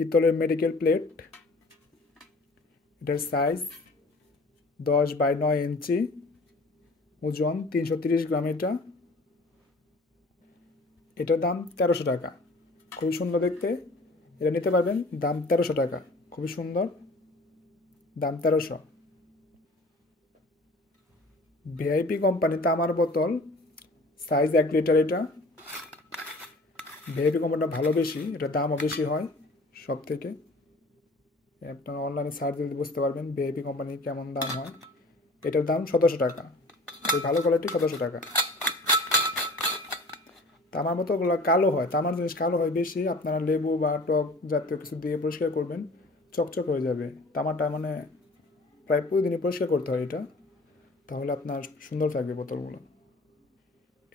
পিতলের medical plate, এটার size 10/9 ইঞ্চি, ওজন 330 গ্রাম। এটার দাম 1300 টাকা। খুবই সুন্দর দেখতে, এটা নিতে পারবেন। দাম 1300 টাকা, খুবই সুন্দর, দাম 1300। ভিআইপি কোম্পানি তামার বোতল, সাইজ 1 লিটার। এটা ভিআইপি কোম্পানিটা ভালো, বেশি, এটা দামও বেশি হয় সব থেকে। আপনারা অনলাইনে সার্চ দিলে বুঝতে পারবেন ভিআইপি কোম্পানি কেমন দাম হয়। এটার দাম 1700 টাকা, খুবই ভালো কোয়ালিটি, 1700 টাকা। তামার বোতলগুলো কালো হয়, তামার জিনিস কালো হয় বেশি। আপনারা লেবু বা টক জাতীয় কিছু দিয়ে পরিষ্কার করবেন, চকচক হয়ে যাবে। তামাটা মানে প্রায় প্রতিদিনই পরিষ্কার করতে হয় এটা, তাহলে আপনার সুন্দর থাকবে বোতলগুলো।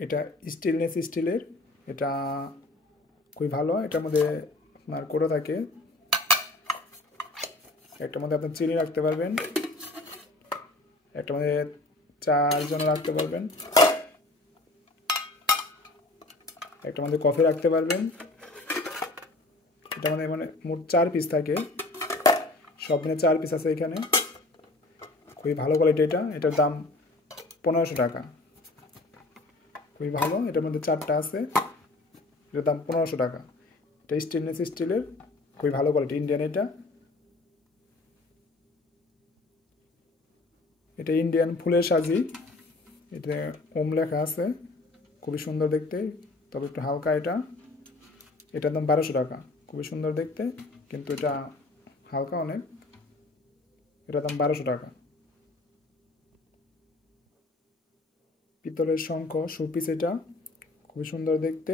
এটা স্টেনলেস স্টিলের, এটা খুবই ভালো। এটার মধ্যে আপনার কোটা থাকে, একটার মধ্যে আপনি চিনি রাখতে পারবেন, একটার মধ্যে 4 জন রাখতে পারবেন, একটার মধ্যে কফি রাখতে পারবেন। এটা মানে মোট 4 পিস থাকে, সব মিলে 4 পিস আছে এখানে। খুবই ভালো কোয়ালিটি এটা। এটার দাম 1500 টাকা, খুবই ভালো। এটার মধ্যে 4টা আছে, এটার দাম 1500 টাকা। এটা স্টেনলেস স্টিলের, খুবই ভালো কোয়ালিটি, ইন্ডিয়ান। এটা ইন্ডিয়ান ফুলের সাজি, এটা ওম লেখা আছে, খুবই সুন্দর দেখতে, তবে একটু হালকা। এটার দাম 1200 টাকা, খুবই সুন্দর দেখতে, কিন্তু এটা হালকা অনেক। এটার দাম 1200 টাকা। পিতলের শঙ্খ শোপিস, এটা খুবই সুন্দর দেখতে।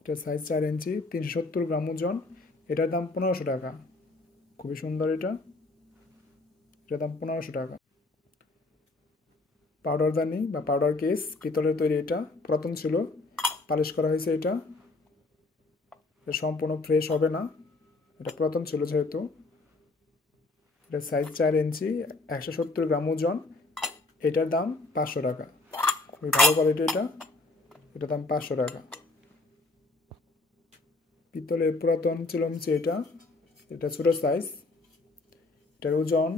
এটা সাইজ 4 ইঞ্চি, 370 গ্রাম ওজন। এটার দাম 1500 টাকা, খুবই সুন্দর। এটার দাম 1500 টাকা। পাউডারদানি বা পাউডার কেস, পিতলের তৈরি। এটা পুরাতন ছিল, পালিশ করা হয়েছে। এটা সম্পূর্ণ ফ্রেশ হবে না, এটা পুরাতন ছিল যেহেতু। এটা সাইজ 4 ইঞ্চি, 170 গ্রাম ওজন। এটার দাম 500 টাকা, খুবই ভালো কোয়ালিটি। এটার দাম 500 টাকা। পিতলের পুরাতন চিলমচি, এটা ছোট সাইজ। এটার ওজন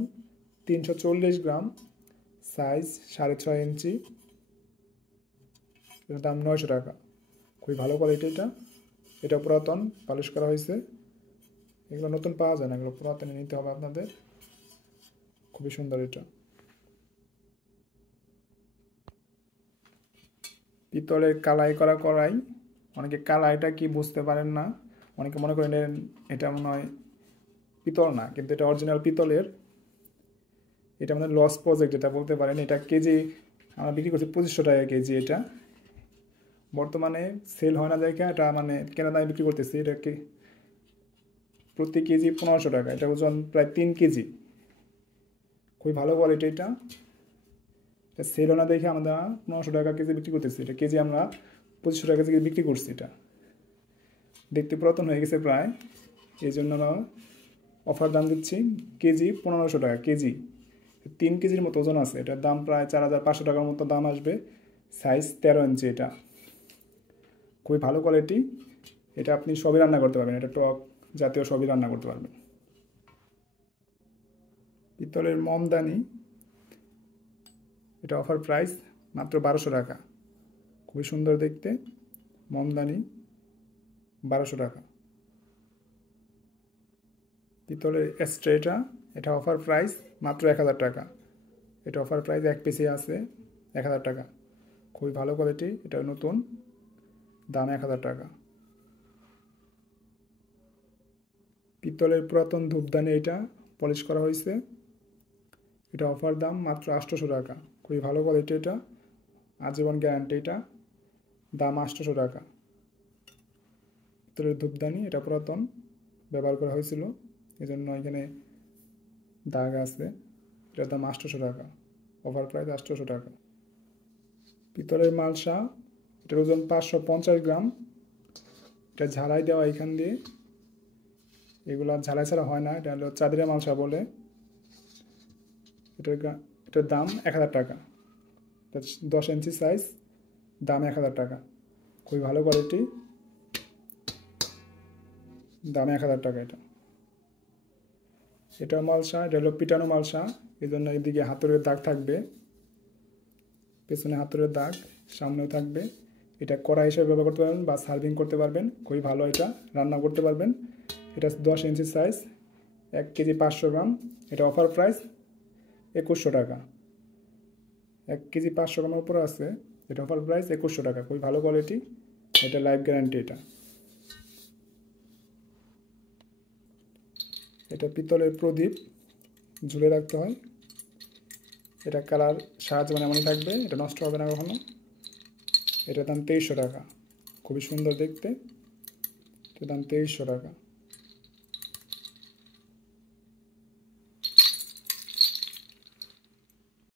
340 গ্রাম, সাইজ 6.5 ইঞ্চি। এটার দাম 900 টাকা, খুবই ভালো কোয়ালিটি। এটা পুরাতন, পালিশ করা হয়েছে। এগুলো নতুন পাওয়া যায় না, এগুলো পুরাতন নিতে হবে আপনাদের। খুবই সুন্দর এটা। পিতলের কালাই করা কড়াই, অনেকে কালাইটা কি বুঝতে পারেন না, অনেকে মনে করেন এটা মনে হয় পিতল না, কিন্তু এটা অরিজিনাল পিতলের। এটা মানে লস প্রজেক্ট এটা বলতে পারেন। এটা কেজি আমরা বিক্রি করছি 2500 টাকা কেজি। এটা বর্তমানে সেল হয় না জায়গা, এটা মানে কেনা দামে বিক্রি করতেছি। এটাকে প্রতি কেজি 1500 টাকা। এটা ওজন প্রায় 3 কেজি, খুবই ভালো কোয়ালিটি। এটা সেল হয় না দেখে আমরা 1500 টাকা কেজি বিক্রি করতেছি। এটা কেজি আমরা 2500 টাকা কেজি বিক্রি করছি। এটা দেখতে পুরাতন হয়ে গেছে প্রায়, এই জন্য আমরা অফার দাম দিচ্ছি। কেজি 1500 টাকা কেজি, 3 কেজির মতো ওজন আছে। এটার দাম প্রায় 4500 টাকার মতো দাম আসবে। সাইজ 13 ইঞ্চি। এটা খুবই ভালো কোয়ালিটি। এটা আপনি সবই রান্না করতে পারবেন, এটা টক জাতীয় সবই রান্না করতে পারবেন। পিতলের মমদানি, এটা অফার প্রাইস মাত্র 1200 টাকা, খুবই সুন্দর দেখতে। মমদানি 1200 টাকা। পিতলের স্ট্রেটা, এটা অফার প্রাইস মাত্র 1000 টাকা। এটা অফার প্রাইস 1 পিসে আছে, 1000 টাকা, খুবই ভালো কোয়ালিটি। এটা নতুন, দাম 1000 টাকা। পিতলের পুরাতন ধূপদানি, এটা পলিশ করা হয়েছে। এটা অফার দাম মাত্র 800 টাকা, খুবই ভালো কোয়ালিটি। এটা আজীবন গ্যারান্টি। এটা দাম 800 টাকা। পিতলের ধূপদানি, এটা পুরাতন, ব্যবহার করা হয়েছিল, এই জন্য এখানে দাগ আছে। এটার দাম 800 টাকা, অফার প্রাইস 800 টাকা। পিতলের মালসা, এটার ওজন 550 গ্রাম। এটা ঝালাই দেওয়া এখান দিয়ে, এগুলো ঝালাই ছাড়া হয় না। এটা হলো চাঁদিরা মালসা বলে। এটার দাম 1000 টাকা। 10 ইঞ্চি সাইজ, দাম 1000 টাকা, খুবই ভালো কোয়ালিটি। দাম 1000 টাকা। এটা মালসা, এটা হলো পিটানো মালসা, এই জন্য এদিকে হাতুড়ের দাগ থাকবে, পেছনে হাতুড়ের দাগ, সামনেও থাকবে। এটা কড়া হিসেবে ব্যবহার করতে পারবেন বা সার্ভিং করতে পারবেন, খুবই ভালো, এটা রান্না করতে পারবেন। এটা 10 ইঞ্চি সাইজ, 1 কেজি 500 গ্রাম। এটা অফার প্রাইস 2100 টাকা। 1 কেজি 500 গ্রামের উপরে আছে, এটা অফার প্রাইস 2100 টাকা, খুবই ভালো কোয়ালিটি। এটা লাইফ গ্যারান্টি। এটা পিতলের প্রদীপ, ঝুলে রাখতে হয়। এটা কালার সারা জীবন এমনই থাকবে, এটা নষ্ট হবে না কখনো। এটার দাম 2300 টাকা, খুবই সুন্দর দেখতে। এটার দাম 2300 টাকা।